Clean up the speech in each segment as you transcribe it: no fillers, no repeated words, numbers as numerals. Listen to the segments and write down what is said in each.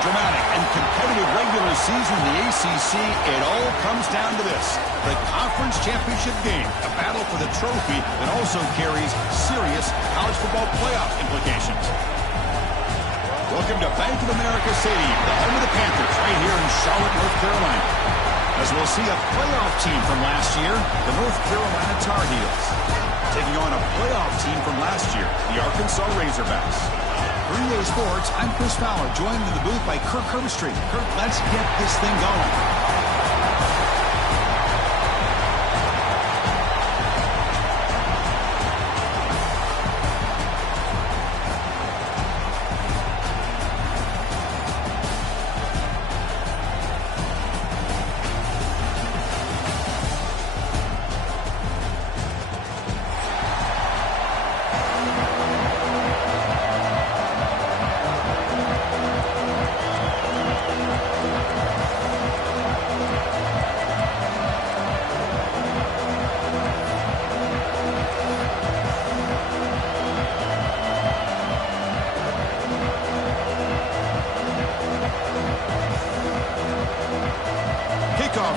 dramatic and competitive regular season in the ACC, it all comes down to this: the conference championship game, a battle for the trophy that also carries serious college football playoff implications. Welcome to Bank of America Stadium, the home of the Panthers, right here in Charlotte, North Carolina. As we'll see a playoff team from last year, the North Carolina Tar Heels, taking on a playoff team from last year, the Arkansas Razorbacks. For EA Sports, I'm Chris Fowler, joined in the booth by Kirk Herbstreit. Kirk, let's get this thing going.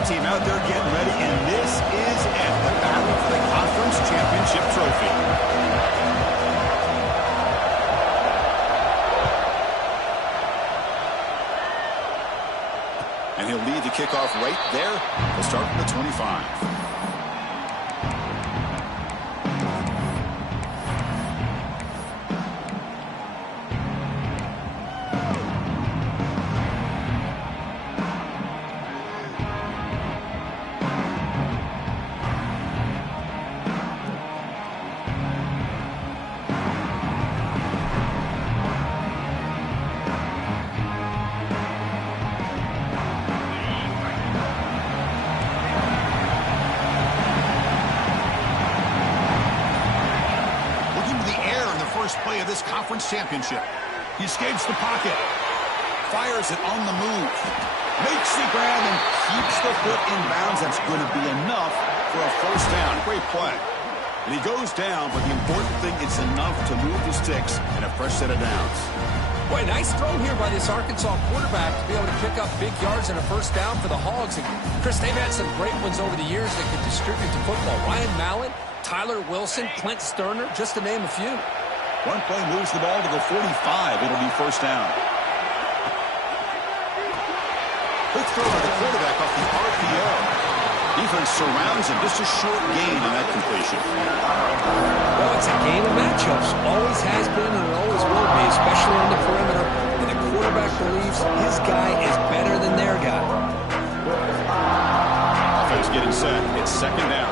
Team out there getting ready, and this is it, the battle for the conference championship trophy. And he'll lead the kickoff right there. He'll start from the 25. Play of this conference championship. He escapes the pocket, fires it on the move, makes the grab and keeps the foot in bounds. That's going to be enough for a first down. Great play. And he goes down, but the important thing, it's enough to move the sticks and a fresh set of downs. Boy, nice throw here by this Arkansas quarterback to be able to pick up big yards and a first down for the Hogs. And Chris, they've had some great ones over the years that could distribute the football. Ryan Mallett, Tyler Wilson, Clint Sterner, just to name a few. One play moves the ball to the 45. It'll be first down. Quick throw by the quarterback off the RGO. Defense surrounds him. Just a short gain in that completion. Well, it's a game of matchups. Always has been and it always will be, especially on the perimeter. And the quarterback believes his guy is better than their guy. Offense getting set. It's second down.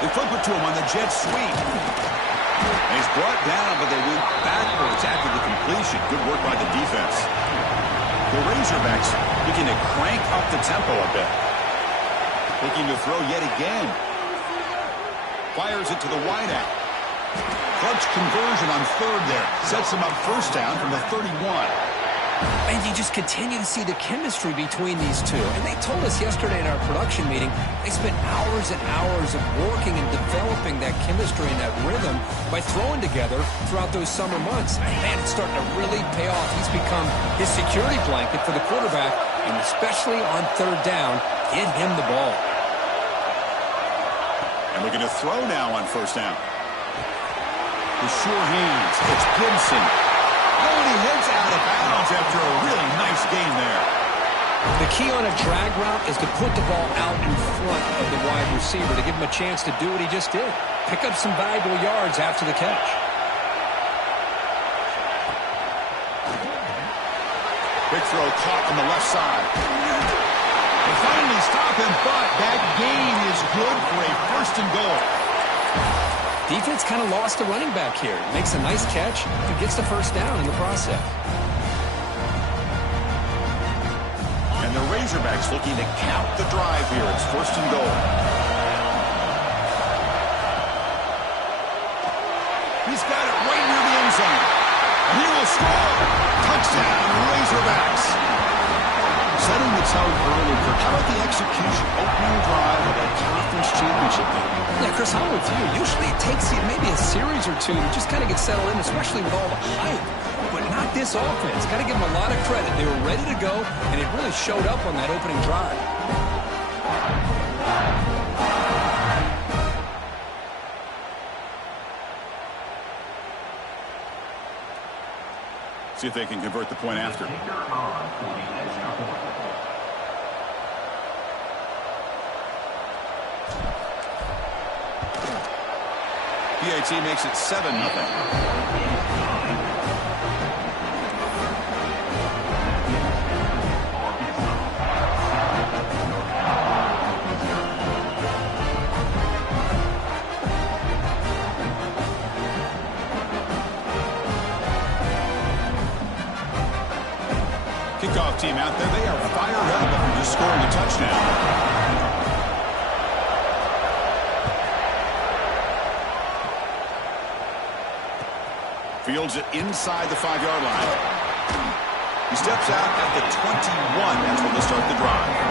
They flip it to him on the jet sweep. And he's brought down, but they went backwards after the completion. Good work by the defense. The Razorbacks looking to crank up the tempo a bit. Looking to throw yet again. Fires it to the wideout. Clutch conversion on third there. Sets him up first down from the 31. And you just continue to see the chemistry between these two. And they told us yesterday in our production meeting, they spent hours and hours of working and developing that chemistry and that rhythm by throwing together throughout those summer months. And man, it's starting to really pay off. He's become his security blanket for the quarterback, and especially on third down, get him the ball. And looking to throw now on first down. With sure hands, it's Gibson. Oh, and he heads out of bounds after a really nice gain there. The key on a drag route is to put the ball out in front of the wide receiver to give him a chance to do what he just did. Pick up some valuable yards after the catch. Big throw caught on the left side. They finally stop him, but that gain is good for a first and goal. Defense kind of lost the running back here. Makes a nice catch and gets the first down in the process. And the Razorbacks looking to cap the drive here. It's first and goal. He's got it right near the end zone. And he will score. Touchdown, Razorbacks. Setting the tone early. How about the execution? Opening drive of a conference championship game. Yeah, Chris, I'm with you. Usually it takes you maybe a series or two to just kind of get settled in, especially with all the hype. But not this offense. Got to give them a lot of credit. They were ready to go, and it really showed up on that opening drive. See if they can convert the point after. PAT makes it 7-0. Kickoff team out there. They are fired up after just scoring a touchdown. Fields it inside the 5-yard line. He steps out at the 21. That's when they start the drive.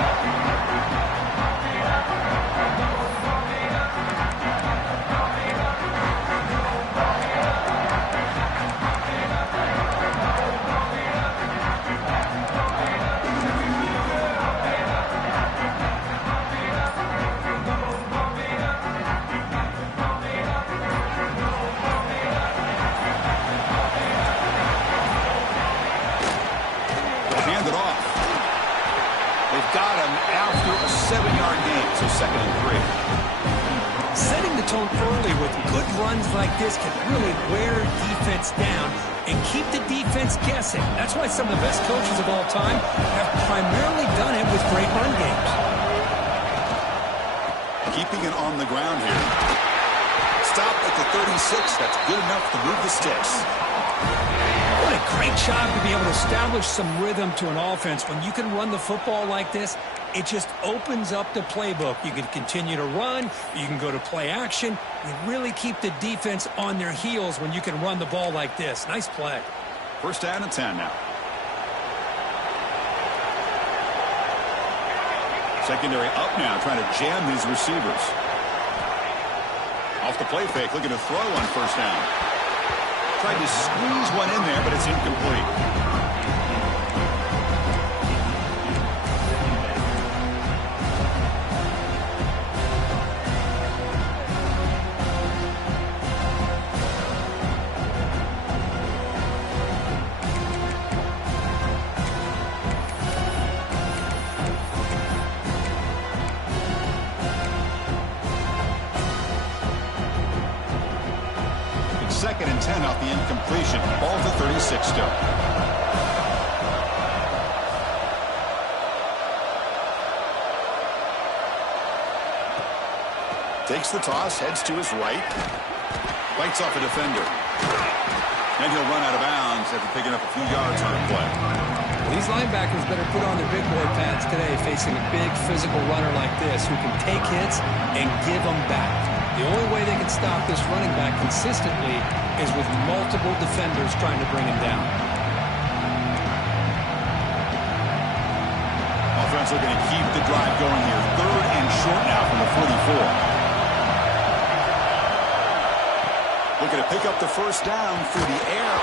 Got him after a 7-yard gain, so 2nd and 3. Setting the tone early with good runs like this can really wear defense down and keep the defense guessing. That's why some of the best coaches of all time have primarily done it with great run games. Keeping it on the ground here. Stop at the 36. That's good enough to move the sticks. What a great job to be able to establish some rhythm to an offense. When you can run the football like this, it just opens up the playbook. You can continue to run. You can go to play action. You really keep the defense on their heels when you can run the ball like this. Nice play. 1st down and 10 now. Secondary up now, trying to jam these receivers. Off the play fake, looking to throw on 1st down. Tried to squeeze one in there, but it's incomplete. Second and 10 off the incompletion. Ball to 36 still. Takes the toss, heads to his right. Bites off a defender. And he'll run out of bounds after picking up a few yards on a play. Well, these linebackers better put on their big boy pads today, facing a big physical runner like this who can take hits and give them back. The only way they can stop this running back consistently is with multiple defenders trying to bring him down. Offense looking to keep the drive going here. 3rd and short now from the 44. Looking to pick up the 1st down through the air.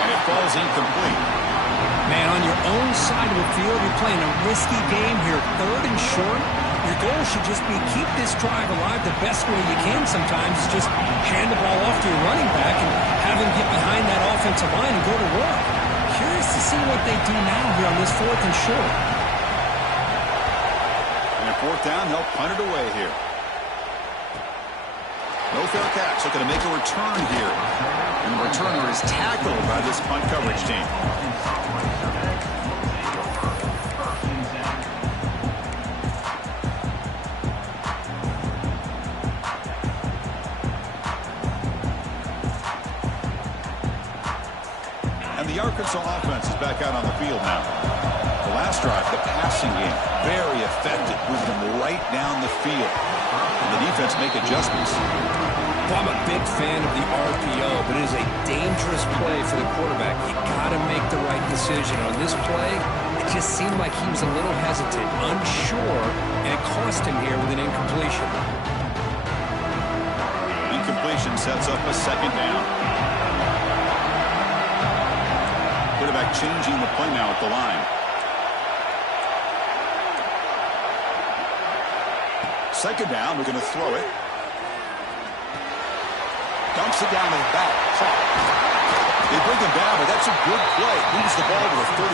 And it falls incomplete. Man, on your own side of the field, you're playing a risky game here. 3rd and short. Your goal should just be keep this drive alive the best way you can sometimes. Just hand the ball off to your running back and have him get behind that offensive line and go to work. Curious to see what they do now here on this 4th and short. And at 4th down, they'll punt it away here. No fair catch. Looking to make a return here. And the returner is tackled by this punt coverage team. The Arkansas offense is back out on the field now. The last drive, the passing game, very effective, moving them right down the field. And the defense make adjustments. Well, I'm a big fan of the RGO, but it is a dangerous play for the quarterback. You got to make the right decision. On this play, it just seemed like he was a little hesitant, unsure, and it cost him here with an incompletion. incompletion sets up a second down. Quarterback changing the play now at the line. Second down, we're going to throw it. Dumps it down to the back. They bring him down, but that's a good play. Moves the ball to the 39.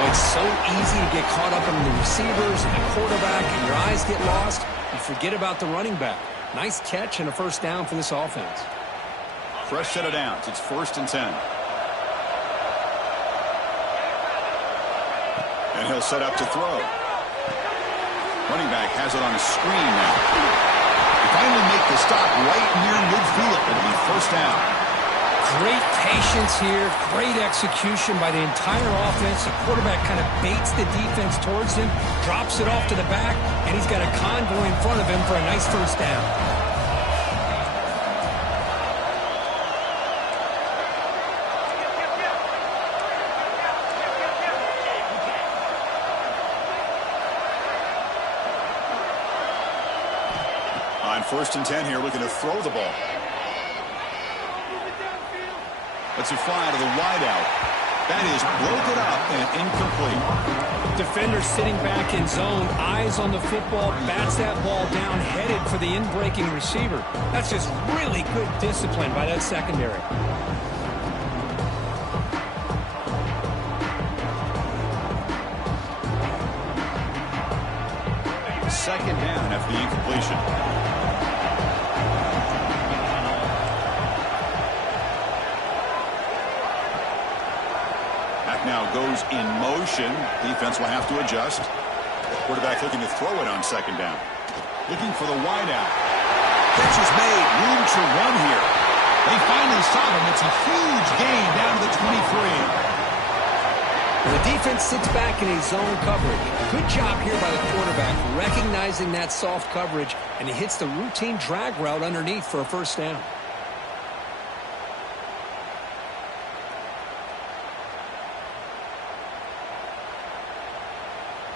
Well, it's so easy to get caught up in the receivers and the quarterback, and your eyes get lost. You forget about the running back. Nice catch and a first down for this offense. Fresh set of downs. It's 1st and 10. And he'll set up to throw. Running back has it on a screen now. They finally make the stop right near midfield. It'll be first down. Great patience here. Great execution by the entire offense. The quarterback kind of baits the defense towards him, drops it off to the back, and he's got a convoy in front of him for a nice first down. On 1st and 10 here, looking to throw the ball. Let's it fly to the wideout. That is broken up and incomplete. Defender sitting back in zone, eyes on the football, bats that ball down, headed for the in-breaking receiver. That's just really good discipline by that secondary. Second down after the incompletion. Now goes in motion. Defense will have to adjust. Quarterback looking to throw it on second down. Looking for the wideout. Catch is made. Room to run here. They finally stop him. It's a huge gain down to the 23. The defense sits back in a zone coverage. Good job here by the quarterback, recognizing that soft coverage, and he hits the routine drag route underneath for a first down.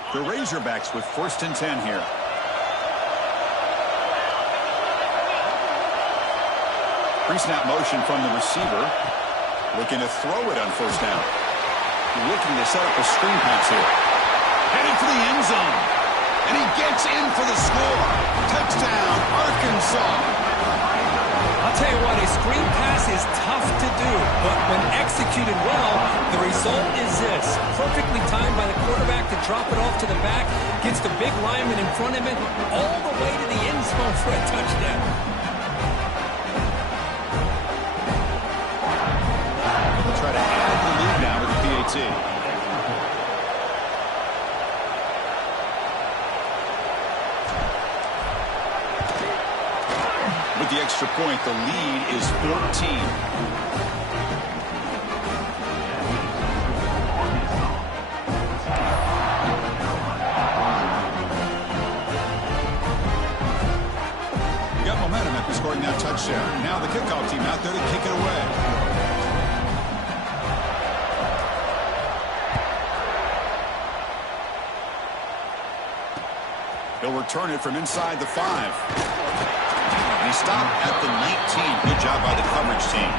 The Razorbacks with 1st and 10 here. Pre-snap motion from the receiver. Looking to throw it on first down. Looking to set up a screen pass here. Headed for the end zone. And he gets in for the score. Touchdown, Arkansas. I'll tell you what, a screen pass is tough to do, but when executed well, the result is this. Perfectly timed by the quarterback to drop it off to the back, gets the big lineman in front of him, all the way to the end zone for a touchdown. We'll try to add the lead now with the PAT. With the extra point, the lead is 14. We got momentum after scoring that touchdown. Now the kickoff team out there to kick it away. He'll return it from inside the 5. He stopped at the 19. Good job by the coverage team.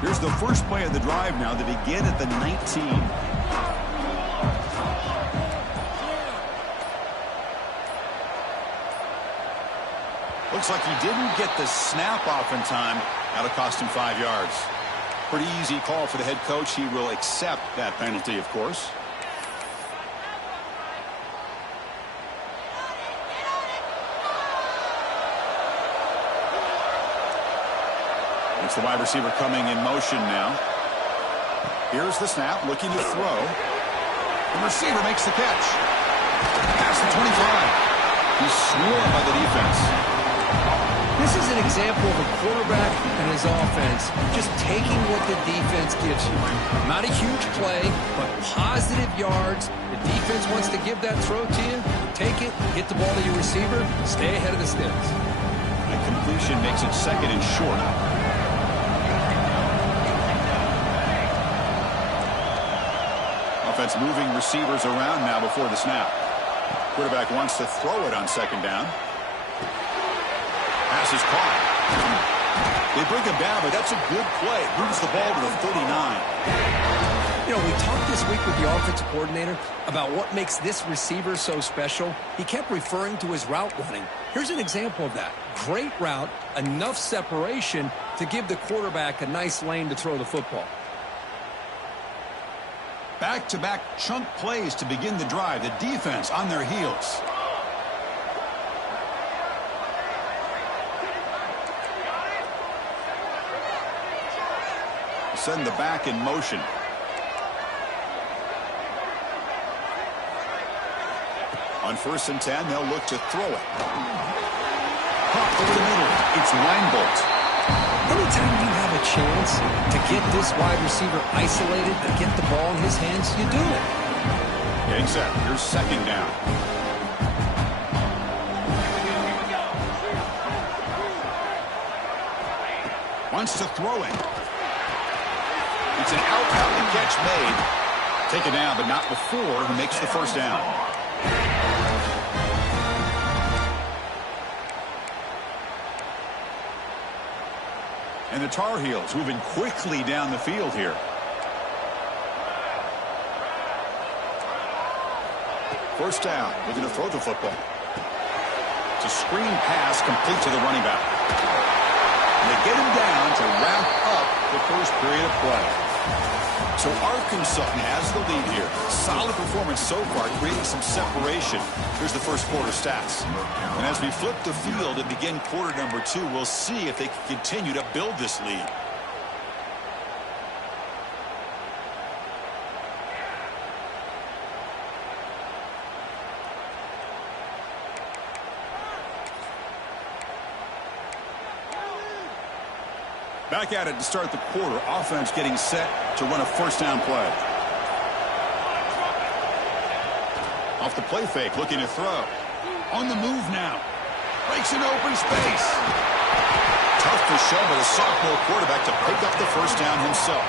Here's the first play of the drive now. They begin at the 19. Looks like he didn't get the snap off in time. That'll cost him 5 yards. Pretty easy call for the head coach. He will accept that penalty, of course. It's the wide receiver coming in motion now. Here's the snap, looking to throw. The receiver makes the catch. Past the 25. He's swarmed by the defense. This is an example of a quarterback and his offense just taking what the defense gives you. Not a huge play, but positive yards. The defense wants to give that throw to you. Take it, get the ball to your receiver, stay ahead of the sticks. That completion makes it 2nd and short. Offense moving receivers around now before the snap. Quarterback wants to throw it on 2nd down. Pass is caught. They bring him down, but that's a good play. Moves the ball to the 39. You know, we talked this week with the offensive coordinator about what makes this receiver so special. He kept referring to his route running. Here's an example of that. Great route, enough separation to give the quarterback a nice lane to throw the football. Back-to-back chunk plays to begin the drive. The defense on their heels. Send the back in motion. On 1st and 10, they'll look to throw it. Pop over the middle. It's Reinbolt. Anytime you have a chance to get this wide receiver isolated and get the ball in his hands, you do it. Getting set. Here's 2nd down. Wants to throw it. It's an out-route catch made. Take it down, but not before he makes the 1st down. And the Tar Heels moving quickly down the field here. First down, looking to throw the football. It's a screen pass complete to the running back. And they get him down to wrap up the 1st period of play. So Arkansas has the lead here. Solid performance so far, creating some separation. Here's the 1st quarter stats. And as we flip the field and begin quarter number 2, we'll see if they can continue to build this lead. Back at it to start the quarter. Offense getting set to run a 1st down play. Off the play fake, looking to throw. On the move now. Breaks an open space. Tough to show by the sophomore quarterback to pick up the 1st down himself.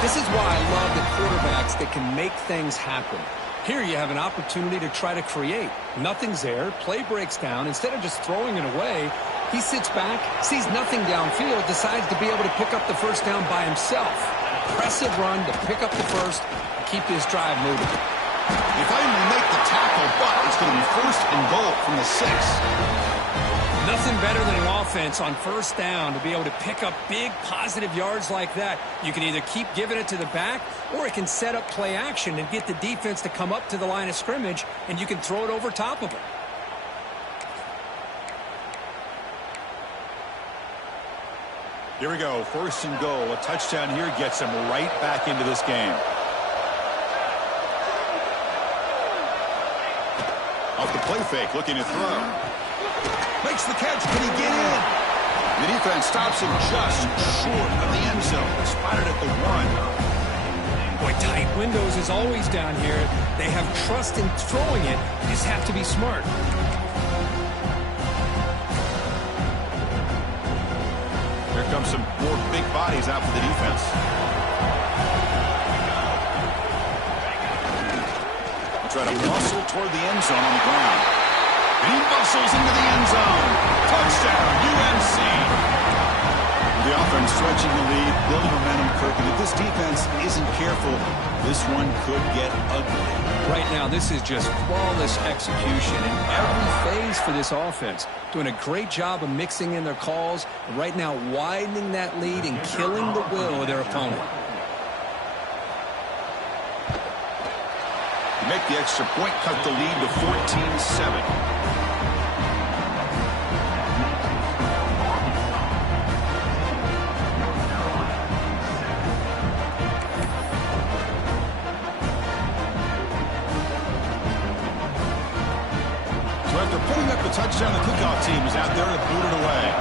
This is why I love the quarterbacks that can make things happen. Here you have an opportunity to try to create. Nothing's there. Play breaks down. Instead of just throwing it away, he sits back, sees nothing downfield, decides to be able to pick up the 1st down by himself. Impressive run to pick up the 1st and keep this drive moving. If I even make the tackle, but it's going to be 1st and goal from the 6. Nothing better than an offense on 1st down to be able to pick up big positive yards like that. You can either keep giving it to the back, or it can set up play action and get the defense to come up to the line of scrimmage, and you can throw it over top of it. Here we go, 1st and goal. A touchdown here gets him right back into this game. Off the play fake, looking to throw. Makes the catch. Can he get in? The defense stops him just short of the end zone. Spotted at the 1. Boy, tight windows is always down here. They have trust in throwing it. You just have to be smart. Here comes some more big bodies out for the defense. They'll try to muscle toward the end zone on the ground. And he muscles into the end zone. Touchdown, UNC. The offense stretching the lead, building momentum, Kirk. And if this defense isn't careful, this one could get ugly. Right now, this is just flawless execution in every phase for this offense. Doing a great job of mixing in their calls. And right now, widening that lead and killing the will of their opponent. Make the extra point, cut the lead to 14-7. So after putting up the touchdown, the kickoff team is out there to boot it away.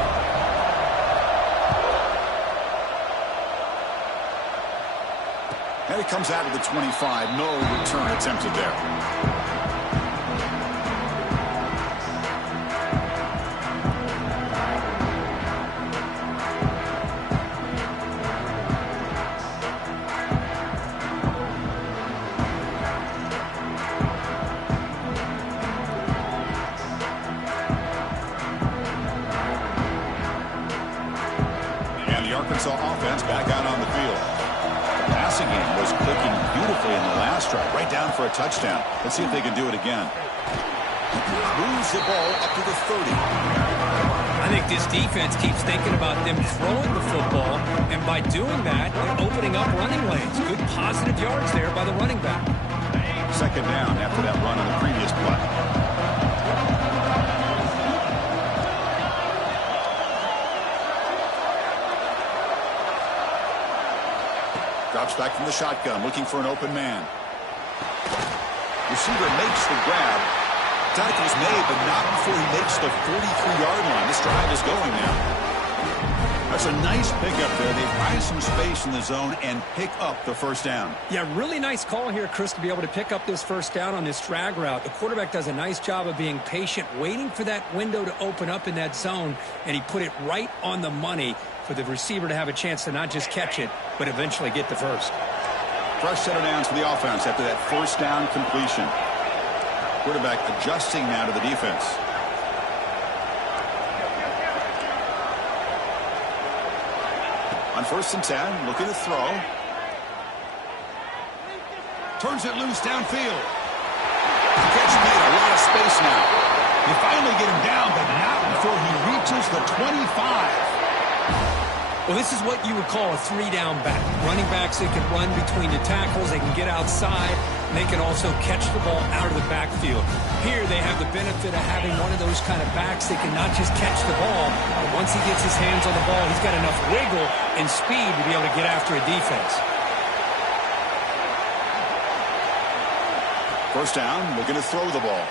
And he comes out of the 25. No return attempted there. Arkansas offense back out on the field. The passing game was clicking beautifully in the last drive, right down for a touchdown. Let's see if they can do it again. Moves the ball up to the 30. I think this defense keeps thinking about them throwing the football, and by doing that, they're opening up running lanes. Good positive yards there by the running back. Second down after that run on the previous play. Drops back from the shotgun, looking for an open man. Receiver makes the grab. Tackle's made, but not before he makes the 43-yard line. This drive is going now. That's a nice pickup there. They find some space in the zone and pick up the first down. Yeah, really nice call here, Chris, to be able to pick up this first down on this drag route. The quarterback does a nice job of being patient, waiting for that window to open up in that zone, and he put it right on the money for the receiver to have a chance to not just catch it, but eventually get the first. Fresh set of downs for the offense after that first down completion. Quarterback adjusting now to the defense. On 1st and 10, looking to throw. Turns it loose downfield. Catch made, a lot of space now. You finally get him down, but not before he reaches the 25. Well, this is what you would call a three-down back. Running backs that can run between the tackles, they can get outside, and they can also catch the ball out of the backfield. Here they have the benefit of having one of those kind of backs that can not just catch the ball, but once he gets his hands on the ball, he's got enough wiggle and speed to be able to get after a defense. First down, looking to throw the ball.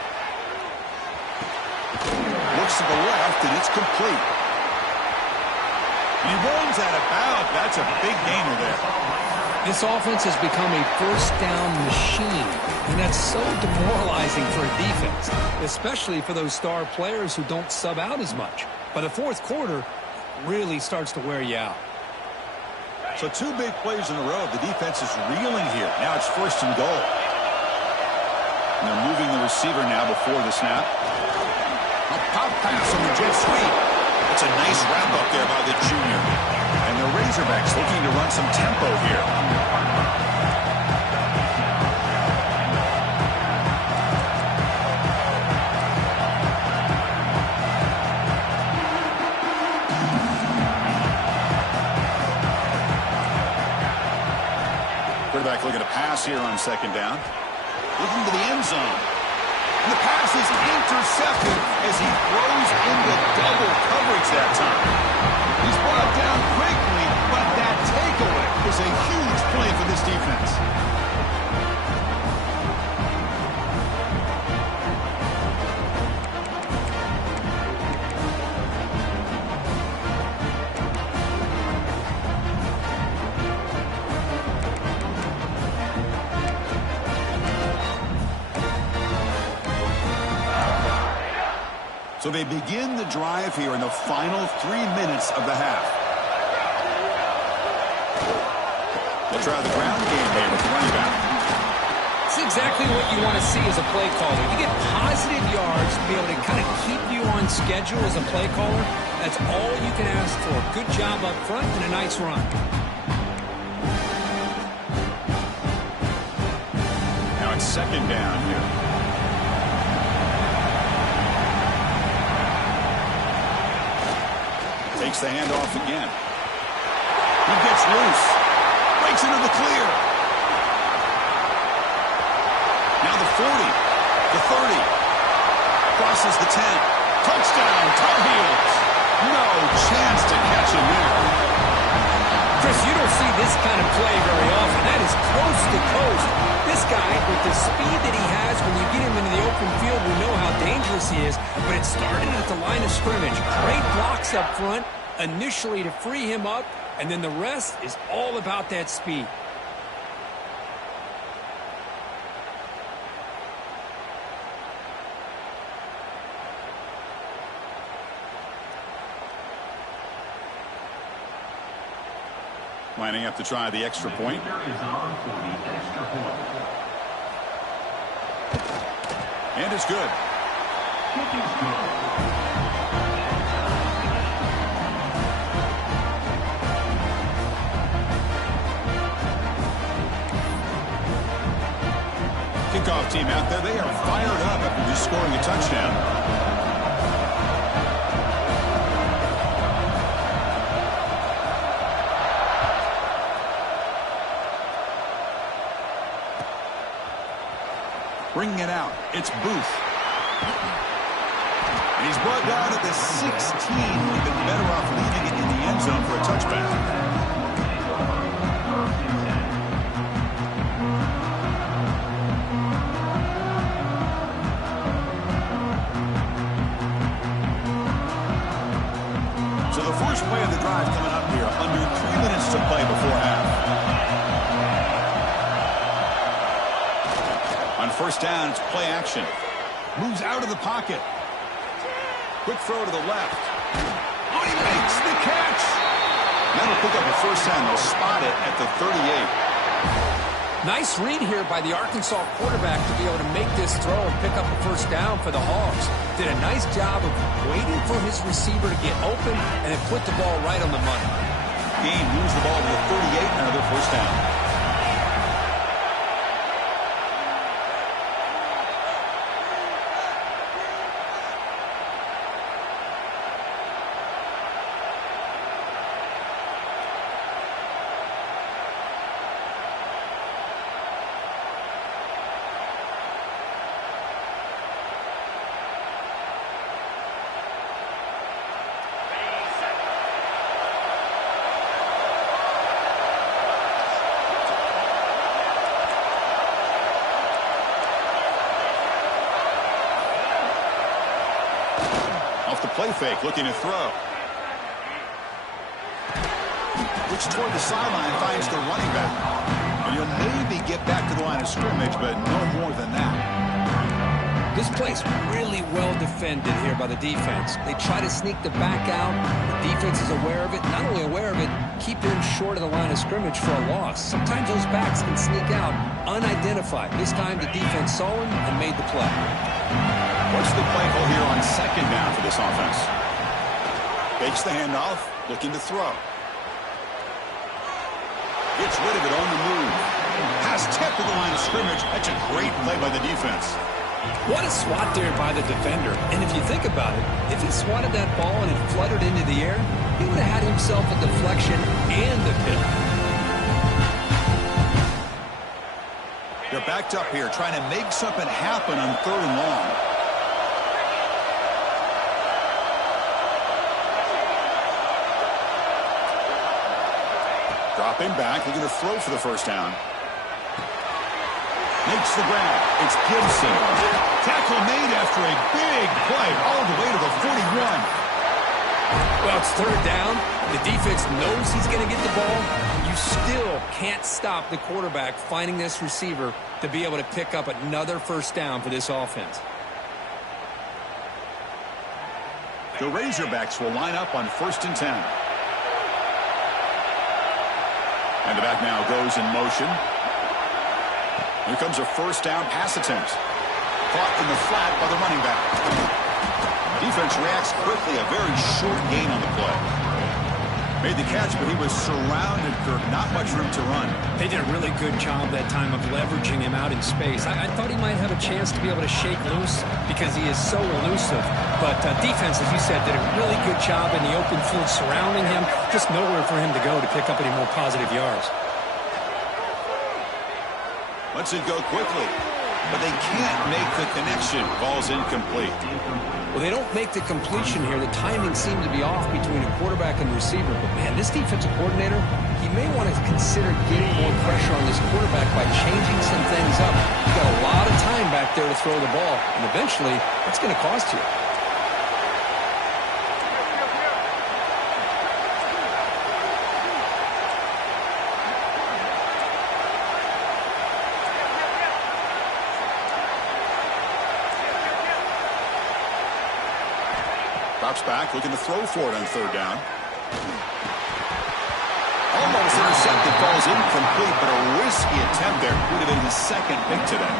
Looks to the left, and it's complete. He runs out of bounds. That's a big gainer there. This offense has become a first-down machine, and that's so demoralizing for a defense, especially for those star players who don't sub out as much. By the fourth quarter, it really starts to wear you out. So 2 big plays in a row. The defense is reeling here. Now it's 1st and goal. And they're moving the receiver now before the snap. A pop pass on the jet sweep. It's a nice wrap-up there by the junior. And the Razorbacks looking to run some tempo here. Quarterback looking to pass here on 2nd down. Looking to the end zone. And the pass is intercepted as he throws into double coverage that time. He's brought down quickly, but that takeaway is a huge play for this defense. So they begin the drive here in the final 3 minutes of the half. They'll try the ground game here with the running back. It's exactly what you want to see as a play caller. You get positive yards to be able to kind of keep you on schedule as a play caller. That's all you can ask for. Good job up front and a nice run. Now it's 2nd down here. Takes the handoff again. He gets loose. Breaks into the clear. Now the 40. The 30. Crosses the 10. Touchdown, Tar Heels. No chance to catch him there. Chris, you don't see this kind of play very often. That is coast to coast. This guy, with the speed that he has, when you get him into the open field, we know how dangerous he is. But it started at the line of scrimmage. Great blocks up front initially to free him up, and then the rest is all about that speed. Lining up to try the extra point. And it's good. Kickoff team out there, they are fired up after just scoring a touchdown. Bringing it out, it's Booth. And he's brought down at the 16. Would have been better off leaving it in the end zone for a touchback. So the first play of the drive coming up here, under 3 minutes to play before half. On first down, it's play action. Moves out of the pocket. Quick throw to the left. Oh, he makes the catch. That'll pick up a first down. They'll spot it at the 38. Nice read here by the Arkansas quarterback to be able to make this throw and pick up a first down for the Hogs. Did a nice job of waiting for his receiver to get open and then put the ball right on the money. Gain moves the ball to the 38, another first down. Play fake, looking to throw. Looks toward the sideline, finds the running back. And he'll maybe get back to the line of scrimmage, but no more than that. This play's really well defended here by the defense. They try to sneak the back out. The defense is aware of it. Not only aware of it, keep him short of the line of scrimmage for a loss. Sometimes those backs can sneak out unidentified. This time the defense saw him and made the play. What's the play call here on second down for this offense? Fakes the handoff, looking to throw. Gets rid of it on the move. Has tipped to the line of scrimmage. That's a great play by the defense. What a swat there by the defender. And if you think about it, if he swatted that ball and it fluttered into the air, he would have had himself a deflection and a pick. They're backed up here, trying to make something happen on 3rd and long. Dropping back, looking to throw for the first down. Makes the grab. It's Gibson. Tackle made after a big play all the way to the 41. Well, it's 3rd down. The defense knows he's going to get the ball. You still can't stop the quarterback finding this receiver to be able to pick up another first down for this offense. The Razorbacks will line up on 1st and 10. And the back now goes in motion. Here comes a first down pass attempt. Caught in the flat by the running back. Defense reacts quickly. A very short gain on the play. Made the catch, but he was surrounded, Kirk. Not much room to run. They did a really good job that time of leveraging him out in space. I thought he might have a chance to be able to shake loose because he is so elusive. But defense, as you said, did a really good job in the open field surrounding him. Just nowhere for him to go to pick up any more positive yards. Lets it go quickly, but they can't make the connection. Ball's incomplete. Well, they don't make the completion here. The timing seemed to be off between a quarterback and receiver. But, man, this defensive coordinator, he may want to consider getting more pressure on this quarterback by changing some things up. You've got a lot of time back there to throw the ball, and eventually that's going to cost you. Drops back, looking to throw for it on 3rd down. Almost intercepted, falls incomplete, but a risky attempt there. Would have been his second pick today.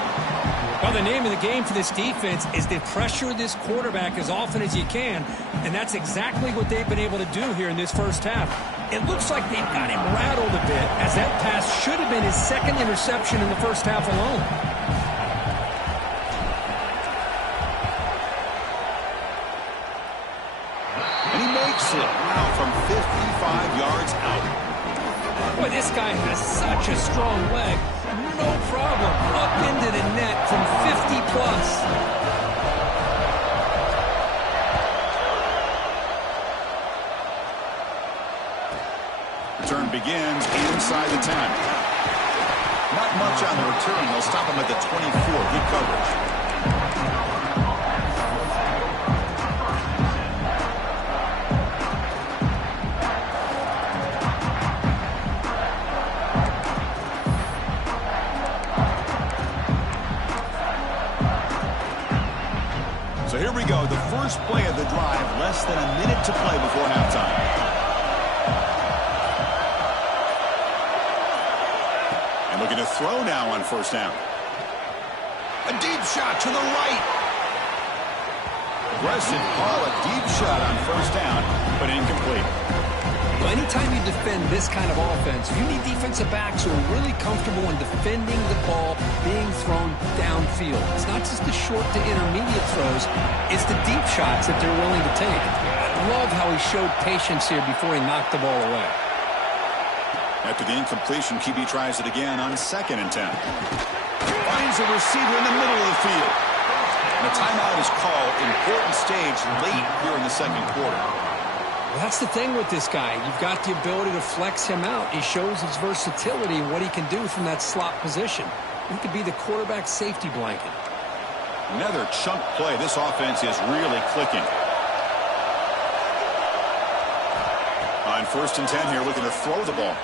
Well, the name of the game for this defense is to pressure this quarterback as often as you can, and that's exactly what they've been able to do here in this first half. It looks like they've got him rattled a bit, as that pass should have been his second interception in the first half alone. And he makes it now from 55 yards out. Boy, this guy has such a strong leg. No problem. Up into the net from 50-plus. Return begins inside the 10. Not much on the return. They'll stop him at the 24. Good coverage. So here we go, the first play of the drive, less than a minute to play before halftime. And looking to throw now on first down. A deep shot to the right. Aggressive call, a deep shot on first down, but incomplete. Well, anytime you defend this kind of offense, you need defensive backs who are really comfortable in defending the ball being thrown downfield. It's not just the short to intermediate throws, it's the deep shots that they're willing to take. I love how he showed patience here before he knocked the ball away. After the incompletion, QB tries it again on 2nd and 10. Finds a receiver in the middle of the field. And a timeout is called. Important stage late here in the second quarter. Well, that's the thing with this guy. You've got the ability to flex him out. He shows his versatility and what he can do from that slot position. He could be the quarterback safety blanket. Another chunk play. This offense is really clicking. On 1st and 10 here, looking to throw the ball.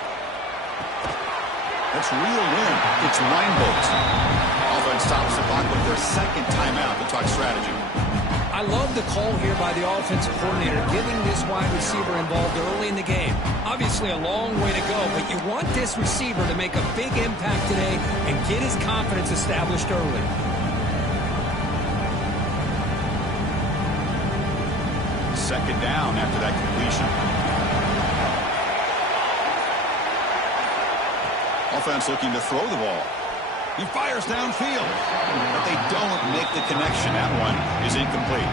That's reeled in. It's Reinbold. Offense stops the clock with their second timeout to talk strategy. I love the call here by the offensive coordinator, getting this wide receiver involved early in the game. Obviously a long way to go, but you want this receiver to make a big impact today and get his confidence established early. Second down after that completion. Offense looking to throw the ball. He fires downfield, but they don't make the connection. That one is incomplete.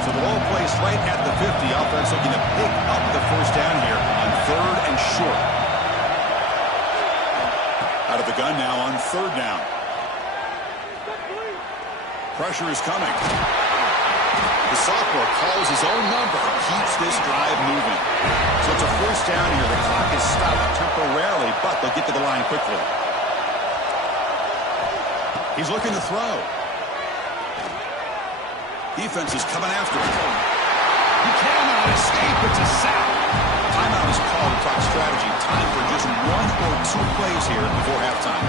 So the ball placed right at the 50. Offense looking to pick up the first down here on 3rd and short. Out of the gun now on 3rd down. Pressure is coming. The sophomore calls his own number, keeps this drive moving. So it's a first down here. The clock is stopped temporarily, but they'll get to the line quickly. He's looking to throw. Defense is coming after him. He cannot escape. It's a sack. Timeout is called to talk strategy. Time for just 1 or 2 plays here before halftime.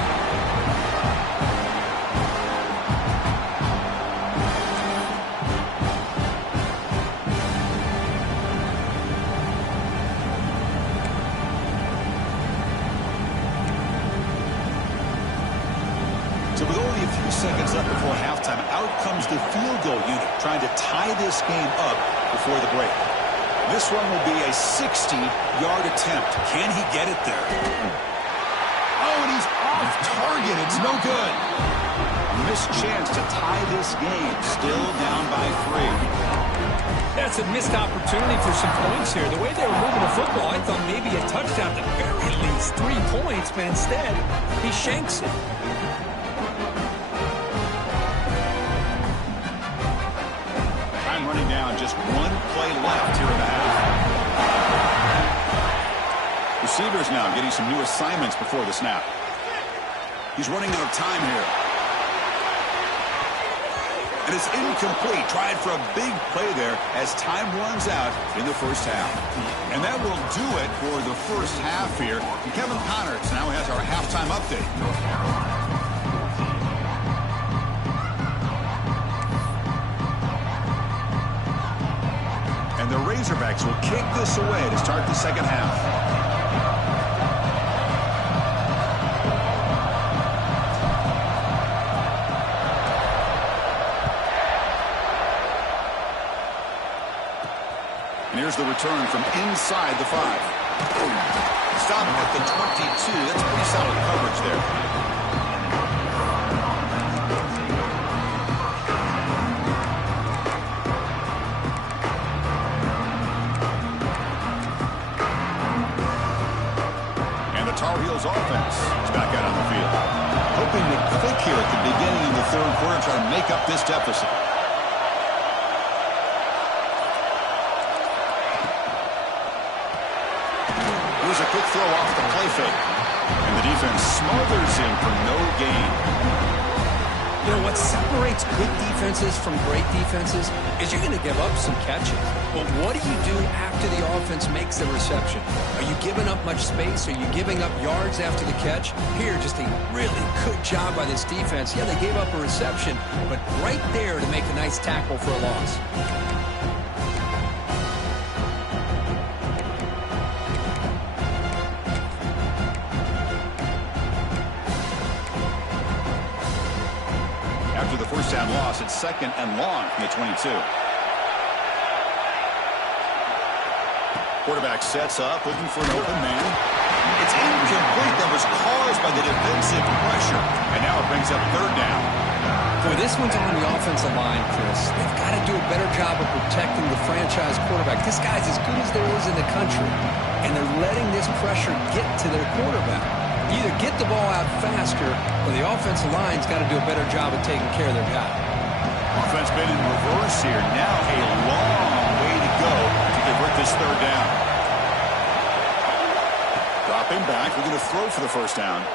So with only a few seconds left before halftime, out comes the field goal unit, trying to tie this game up before the break. This one will be a 60-yard attempt. Can he get it there? Oh, and he's off target. It's no good. Missed chance to tie this game. Still down by 3. That's a missed opportunity for some points here. The way they were moving the football, I thought maybe a touchdown, at the very least 3 points, but instead, he shanks it. Running down, just 1 play left here in the half. Receivers now getting some new assignments before the snap. He's running out of time here. And it's incomplete. Tried for a big play there as time runs out in the first half. And that will do it for the first half here. And Kevin Connors now has our halftime update. And the Razorbacks will kick this away to start the second half. Here's the return from inside the 5. Stop at the 22. That's pretty solid coverage there. And the Tar Heels offense is back out on the field. Hoping to click here at the beginning of the third quarter, try to make up this deficit. A quick throw off the play fake. And the defense smothers him for no gain. You know, what separates good defenses from great defenses is you're going to give up some catches. But what do you do after the offense makes the reception? Are you giving up much space? Are you giving up yards after the catch? Here, just a really good job by this defense. Yeah, they gave up a reception, but right there to make a nice tackle for a loss. First down loss. It's 2nd and long from the 22. Quarterback sets up, looking for an open man. It's incomplete. That was caused by the defensive pressure. And now it brings up 3rd down. Boy, this one's on the offensive line, Chris. They've got to do a better job of protecting the franchise quarterback. This guy's as good as there is in the country. And they're letting this pressure get to their quarterback. Either get the ball out faster, or the offensive line's got to do a better job of taking care of their guy. Offense been in reverse here. Now a long way to go to convert this 3rd down. Dropping back. We're going to throw for the first down.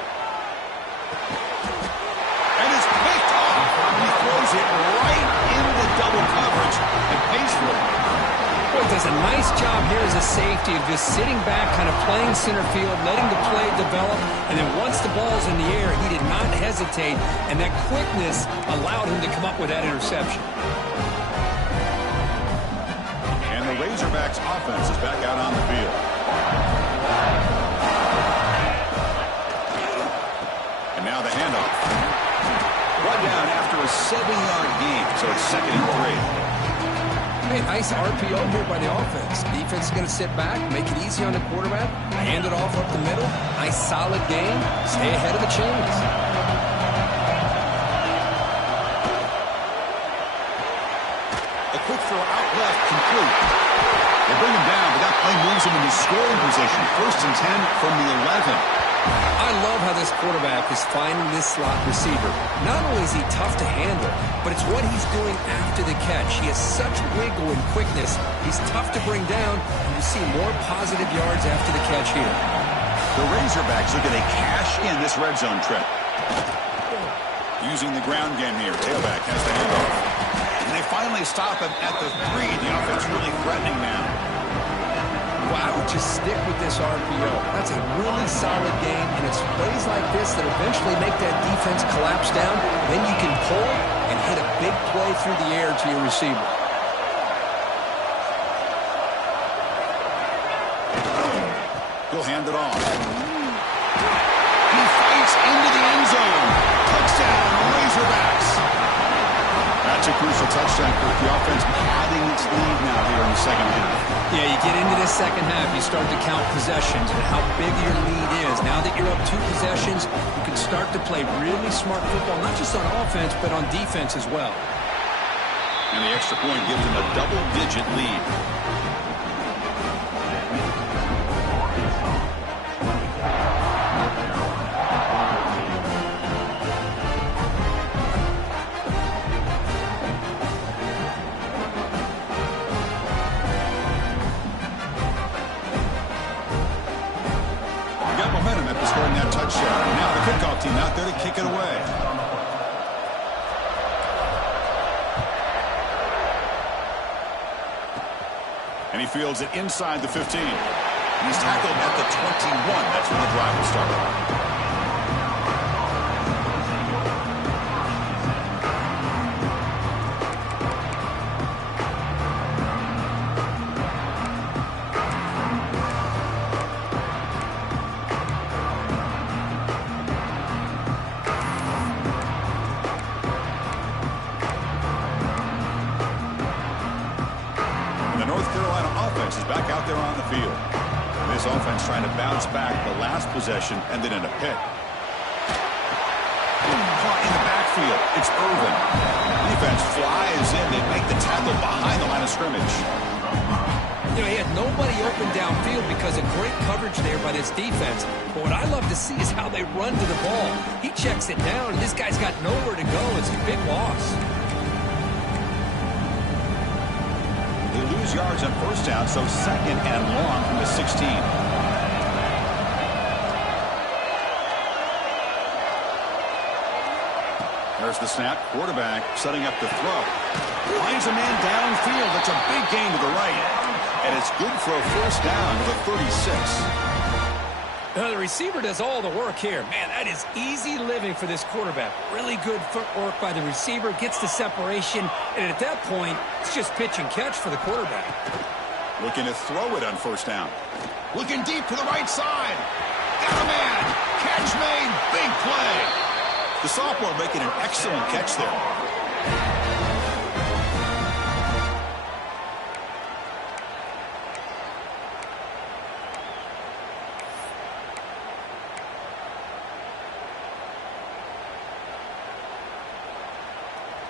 And it's picked off. He throws it right into double coverage and pays for it. Boy, does a nice job here as a safety of just sitting back, kind of playing center field, letting the play develop, and then once the ball's in the air, he did not hesitate, and that quickness allowed him to come up with that interception. And the Razorbacks offense is back out on the field. And now the handoff. Brought down after a 7-yard gain, so it's 2nd and 3. Hey, nice RPO here by the offense. Defense is going to sit back, make it easy on the quarterback, hand it off up the middle. Nice solid game. Stay ahead of the chains. A quick throw out left, complete. They bring him down, but that play moves him into scoring position. 1st and 10 from the 11. I love how this quarterback is finding this slot receiver. Not only is he tough to handle, but it's what he's doing after the catch. He has such wiggle and quickness. He's tough to bring down, and you see more positive yards after the catch here. The Razorbacks looking to cash in this red zone trip. Using the ground game here. Tailback has the handoff. And they finally stop him at the 3. The offense really threatening now. Well, I would just stick with this RPO. That's a really solid game, and it's plays like this that eventually make that defense collapse down. Then you can pull and hit a big play through the air to your receiver. He'll hand it off. He fights into the end zone. Touchdown, Razorbacks. That's a crucial touchdown for the offense padding its lead now here in the second half. Yeah, you get into this second half, you start to count possessions and how big your lead is. Now that you're up 2 possessions, you can start to play really smart football, not just on offense, but on defense as well. And the extra point gives them a double-digit lead. Momentum after scoring that touchdown. Now the kickoff team out there to kick it away. And he fields it inside the 15. And he's tackled at the 21. That's where the drive will start. Is back out there on the field. And this offense trying to bounce back the last possession and then in a pit. Caught in the backfield. It's Irvin. Defense flies in. They make the tackle behind the line of scrimmage. You know, he had nobody open downfield because of great coverage there by this defense. But what I love to see is how they run to the ball. He checks it down, and this guy's got nowhere to go. It's a big loss. Lose yards on first down, so second and long from the 16. There's the snap. Quarterback setting up the throw. Finds a man downfield. That's a big gain to the right. And it's good for a first down to the 36. The receiver does all the work here. Man, that is easy living for this quarterback. Really good footwork by the receiver. Gets the separation. And at that point, it's just pitch and catch for the quarterback. Looking to throw it on first down. Looking deep to the right side. Got a man. Catch made. Big play. The sophomore making an excellent catch there.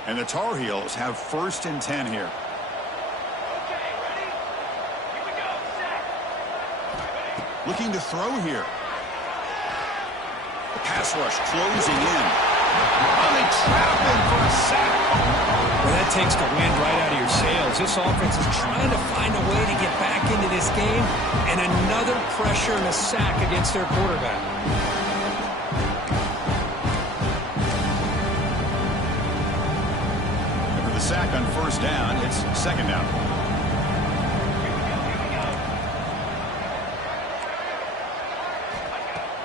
And the Tar Heels have first and 10 here. Okay, ready? Here we go. Set. Looking to throw here. The pass rush closing in. Oh, they trap him for a sack. Well, that takes the wind right out of your sails. This offense is trying to find a way to get back into this game. And another pressure and a sack against their quarterback. Sack on first down. It's second down.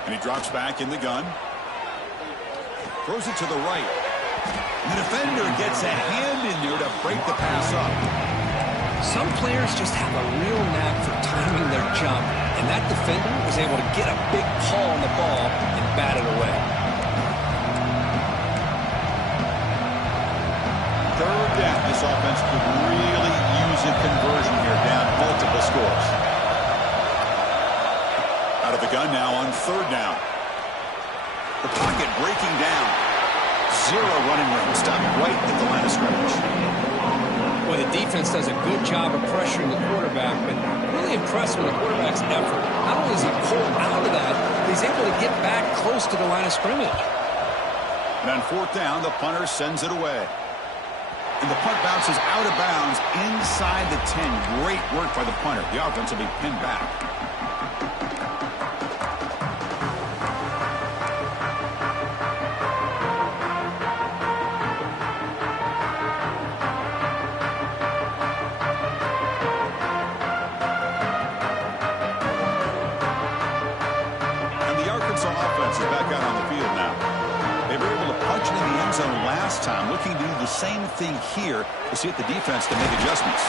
And he drops back in the gun. Throws it to the right. And the defender gets a hand in there to break the pass up. Some players just have a real knack for timing their jump. And that defender was able to get a big paw on the ball and bat it away. Third down. This offense could really use a conversion here, down multiple scores. Out of the gun now on third down. The pocket breaking down. Zero running room. Stopped right at the line of scrimmage. Well, the defense does a good job of pressuring the quarterback, but really impressed with the quarterback's effort. Not only is he pulled out of that, he's able to get back close to the line of scrimmage. And on fourth down, the punter sends it away. And the punt bounces out of bounds inside the 10. Great work by the punter. The offense will be pinned back. And the Arkansas offense is back out on the field now. They were able to punch it in the end zone last time, looking to do the same thing here to see if the defense can make adjustments.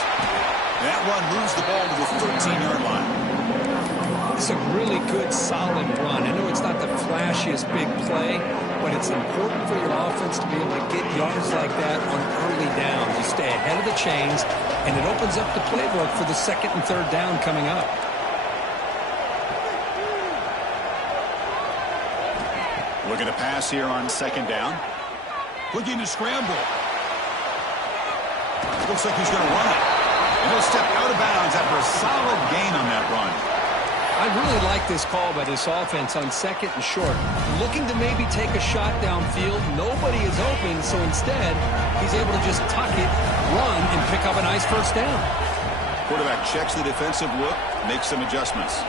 That run moves the ball to the 13-yard line. It's a really good, solid run. I know it's not the flashiest big play, but it's important for your offense to be able to get yards like that on early downs. You stay ahead of the chains, and it opens up the playbook for the second and third down coming up. Looking to pass here on second down. Looking to scramble. Looks like he's going to run it. And he'll step out of bounds after a solid gain on that run. I really like this call by this offense on second and short. Looking to maybe take a shot downfield. Nobody is open, so instead, he's able to just tuck it, run, and pick up a nice first down. Quarterback checks the defensive look, makes some adjustments.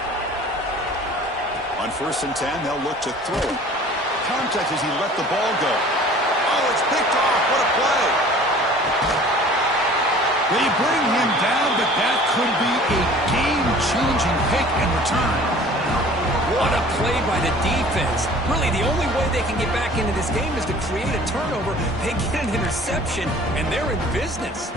On first and 10, they'll look to throw it. Contact as he let the ball go. Oh, it's picked off. What a play. They bring him down, but that could be a game-changing pick in return. What a play by the defense. Really, the only way they can get back into this game is to create a turnover. They get an interception, and they're in business.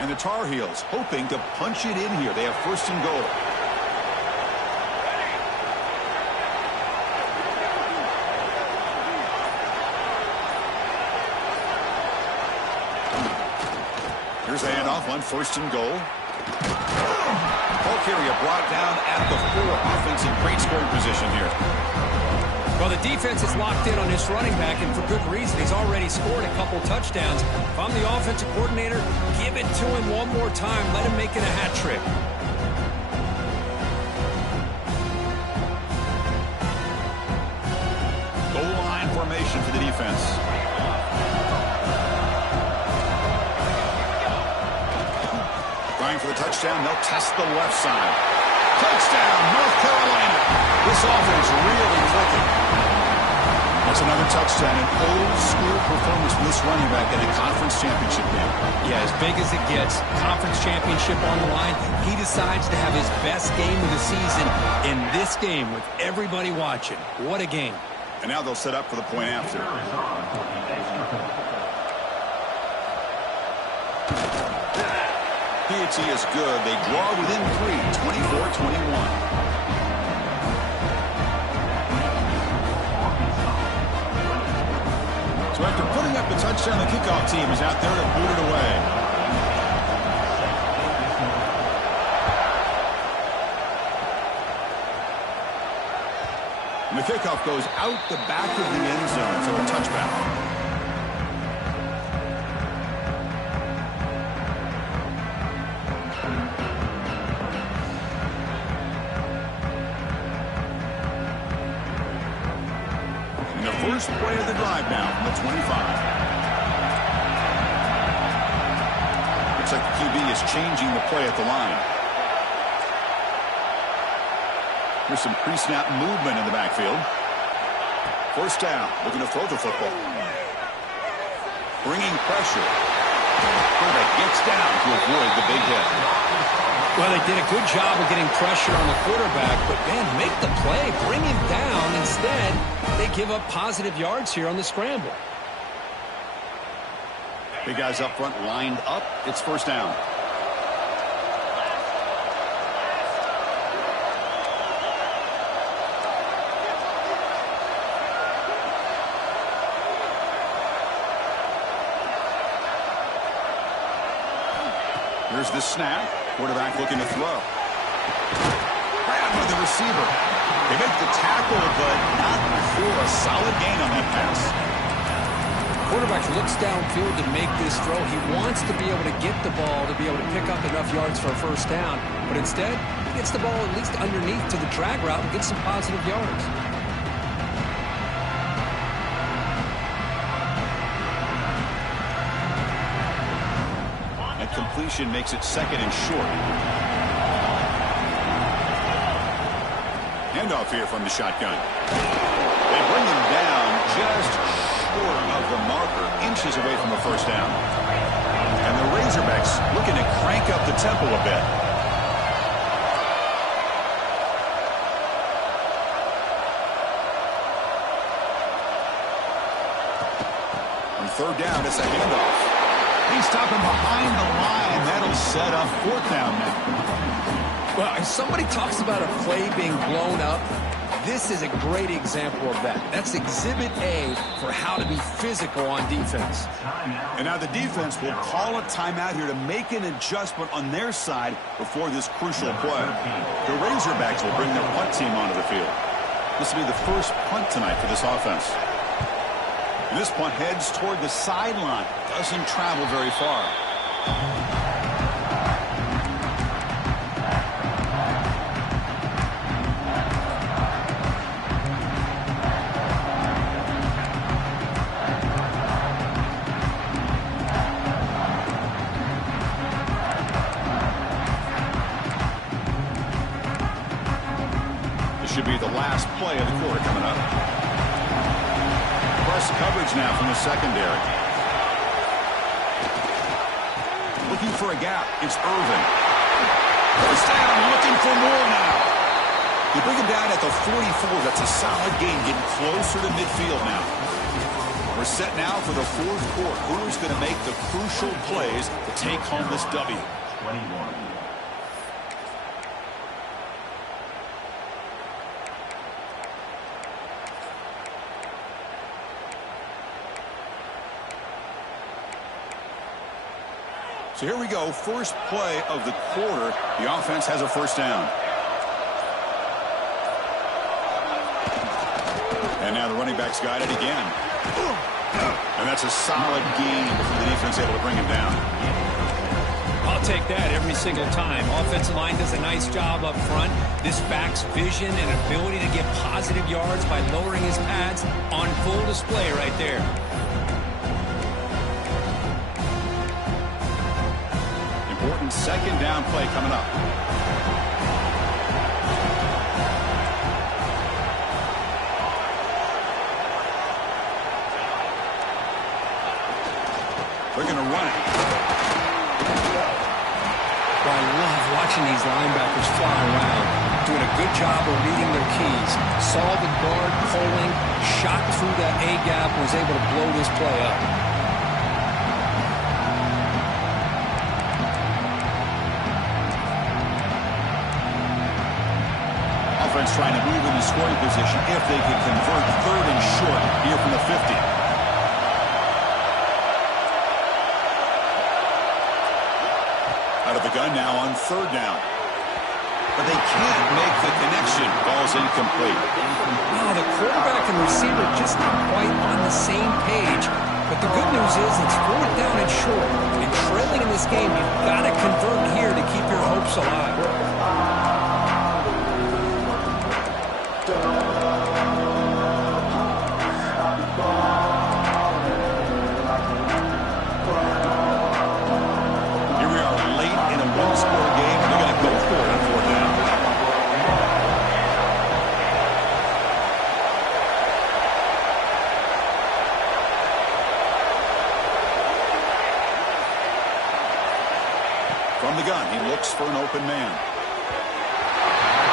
And the Tar Heels hoping to punch it in here. They have first and goal. Here's a handoff on first and goal. Ball carrier brought down at the 4. Offense in great scoring position here. Well, the defense is locked in on this running back, and for good reason. He's already scored a couple touchdowns. If I'm the offensive coordinator, give it to him one more time. Let him make it a hat trick. Goal line formation for the defense. Trying for the touchdown. They'll test the left side. Touchdown, North Carolina. This offense really clicking. That's another touchdown. An old-school performance from this running back in a conference championship game. Yeah, as big as it gets, conference championship on the line. He decides to have his best game of the season in this game with everybody watching. What a game. And now they'll set up for the point after. PAT is good. They draw within 3, 24-21. So after putting up the touchdown, the kickoff team is out there to boot it away. And the kickoff goes out the back of the end zone for a touchback. First play of the drive now from the 25. Looks like the QB is changing the play at the line. There's some pre-snap movement in the backfield. First down, looking to throw the football. Bringing pressure. Quarterback gets down to avoid the big hit. Well, they did a good job of getting pressure on the quarterback, but, man, make the play. Bring him down. Instead, they give up positive yards here on the scramble. Big guys up front lined up. It's first down. Here's the snap. Quarterback looking to throw. Grab with the receiver. They make the tackle, but not before a solid gain on that pass. Quarterback looks downfield to make this throw. He wants to be able to get the ball to be able to pick up enough yards for a first down, but instead, he gets the ball at least underneath to the drag route and gets some positive yards. That completion makes it second and short. Handoff here from the shotgun. They bring him down just short of the marker, inches away from a first down. And the Razorbacks looking to crank up the tempo a bit. On third down, it's a handoff. They stop him behind the line. That'll set up fourth down now. Well, if somebody talks about a play being blown up, this is a great example of that. That's exhibit A for how to be physical on defense. And now the defense will call a timeout here to make an adjustment on their side before this crucial play. The Razorbacks will bring their punt team onto the field. This will be the first punt tonight for this offense. And this punt heads toward the sideline. Doesn't travel very far. last play of the quarter coming up. Press coverage now from the secondary. Looking for a gap. It's Irvin. First down, looking for more now. You bring him down at the 44. That's a solid gain, getting closer to midfield now. We're set now for the fourth quarter. Who's going to make the crucial plays to take home this W? 21. So here we go, first play of the quarter. The offense has a first down. And now the running back's got it again. And that's a solid gain for the defense, able to bring him down. I'll take that every single time. Offensive line does a nice job up front. This back's vision and ability to get positive yards by lowering his pads on full display right there. Important second down play coming up. They're going to run it. Well, I love watching these linebackers fly around, doing a good job of reading their keys. Saw the guard pulling, shot through that A-gap, was able to blow this play up. Offense trying to move into scoring position if they can convert third and short here from the 50. Out of the gun now on third down. But they can't make the connection. Ball's incomplete. Oh, the quarterback and receiver just not quite on the same page. But the good news is it's fourth down and short. And trailing in this game, you've got to convert here to keep your hopes alive. From the gun, he looks for an open man.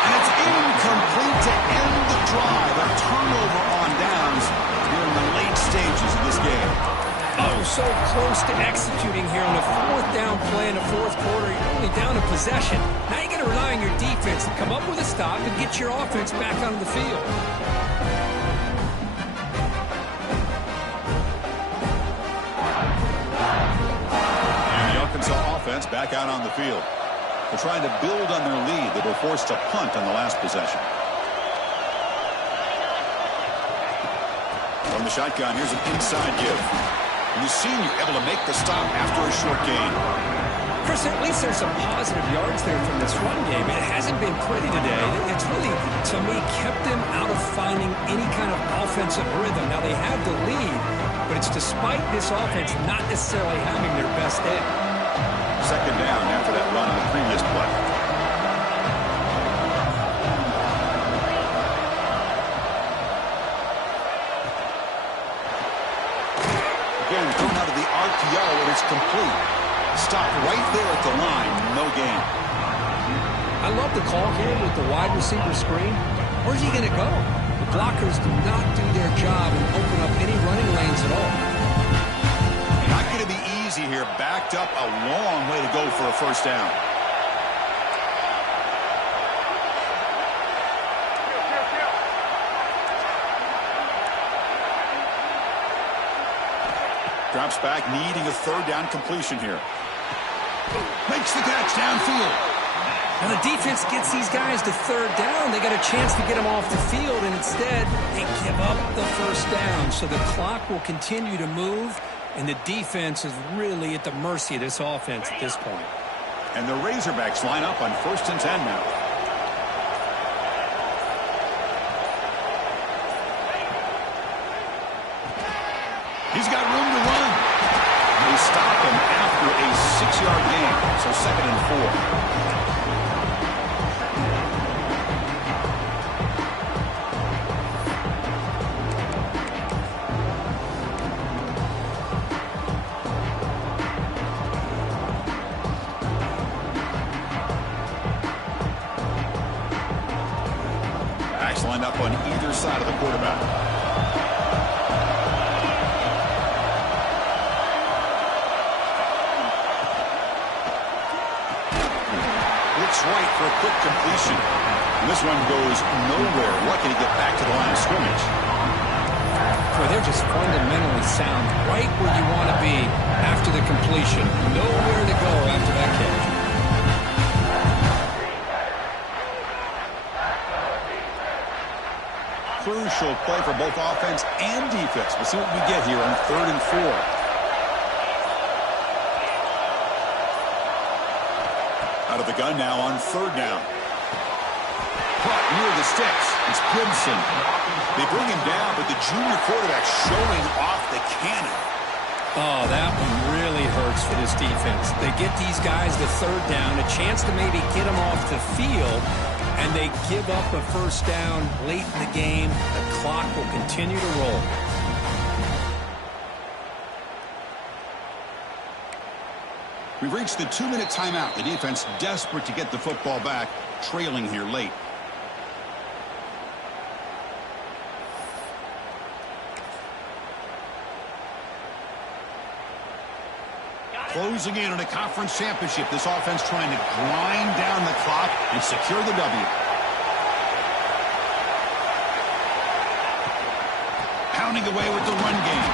And it's incomplete to end the drive. A turnover on downs here in the late stages of this game. Oh, so close to executing here on a fourth down play in the fourth quarter. You're only down a possession. Now you got to rely on your defense to come up with a stop and get your offense back onto the field. Offense back out on the field. They're trying to build on their lead. They were forced to punt on the last possession. From the shotgun, here's an inside give. And you see you're able to make the stop after a short gain. Chris, at least there's some positive yards there from this run game. It hasn't been pretty today. It's really, to me, kept them out of finding any kind of offensive rhythm. Now, they have the lead, but it's despite this offense not necessarily having their best day. Second down after that run on the previous play. Again, thrown out of the RGO, and it's complete. Stop right there at the line. No gain. I love the call here with the wide receiver screen. Where's he going to go? The blockers do not do their job and open up any running lanes at all. Not going to be easy here. Backed up a long way to go for a first down. Drops back, needing a third down completion here. Makes the catch downfield. Now the defense gets these guys to third down. They got a chance to get them off the field, and instead they give up the first down. So the clock will continue to move, and the defense is really at the mercy of this offense at this point. And the Razorbacks line up on 1st and 10 now. He's got room to run. They stop him after a 6-yard gain. So 2nd and 4. either side of the quarterback. Looks right for a quick completion. And this one goes nowhere. Lucky to get back to the line of scrimmage. Boy, they're just fundamentally sound right where you want to be after the completion. Nowhere to go after that catch. Crucial play for both offense and defense. We'll see what we get here on 3rd and 4. Out of the gun now on 3rd down. Caught near the sticks. It's Gibson. They bring him down, but the junior quarterback showing off the cannon. Oh, that one really hurts for this defense. They get these guys to 3rd down, a chance to maybe get them off the field, and they give up a 1st down late in the game. The clock will continue to roll. We've reached the 2-minute timeout. The defense desperate to get the football back, trailing here late. Closing in on a conference championship. This offense trying to grind down the clock and secure the W. Pounding away with the run game.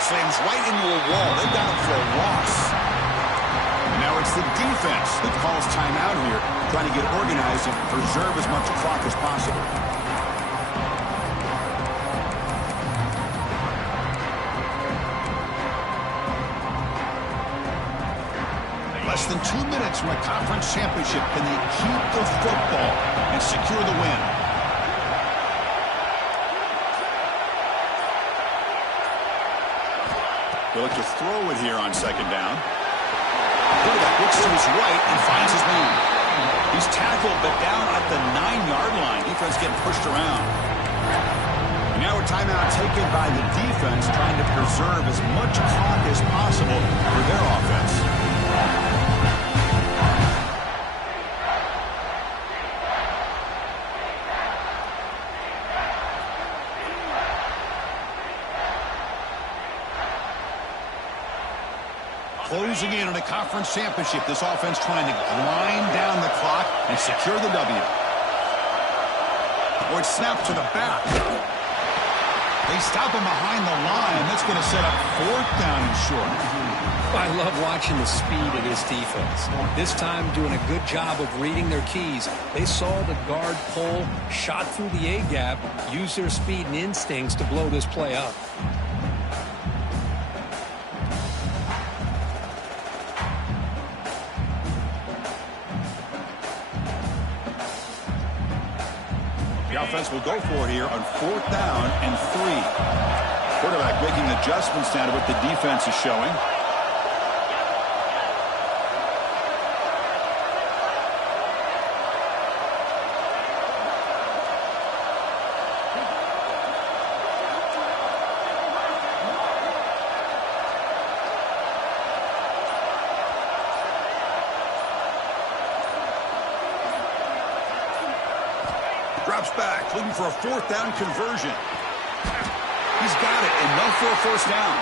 Slams right into a wall. They've got him for a loss. And now it's the defense that calls timeout here, trying to get organized and preserve as much clock as possible. Less than 2 minutes from a conference championship. Can they keep the football and secure the win? They look to throw it here on 2nd down. Quarterback looks to his right and finds his man. He's tackled, but down at the 9-yard line. Defense getting pushed around. And now a timeout taken by the defense, trying to preserve as much clock as possible for their offense. Closing in on a conference championship. This offense trying to grind down the clock and secure the W. Or it's snapped to the back. They stop him behind the line. That's going to set up 4th down and short. I love watching the speed of this defense. This time doing a good job of reading their keys. They saw the guard pull, shot through the A-gap, used their speed and instincts to blow this play up. The offense will go for it here on 4th down and 3. Quarterback making adjustments down to what the defense is showing. Drops back, looking for a 4th down conversion. He's got it, enough for a 1st down.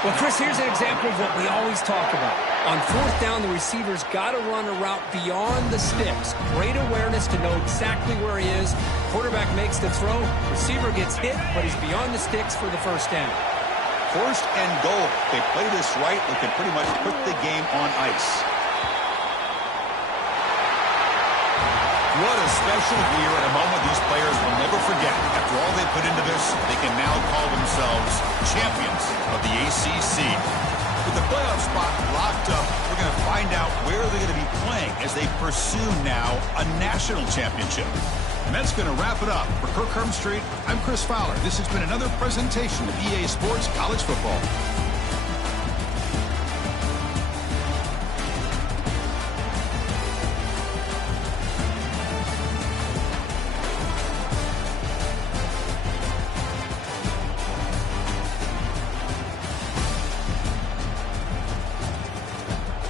Well, Chris, here's an example of what we always talk about. On 4th down, the receiver's got to run a route beyond the sticks. Great awareness to know exactly where he is. Quarterback makes the throw. Receiver gets hit, but he's beyond the sticks for the 1st down. 1st and goal. They play this right. They can pretty much put the game on ice. What a special year and a moment these players will never forget. After all they put into this, they can now call themselves champions of the ACC. With the playoff spot locked up, we're going to find out where they're going to be playing as they pursue now a national championship. And that's going to wrap it up. For Kirk Hermstreet, I'm Chris Fowler. This has been another presentation of EA Sports College Football.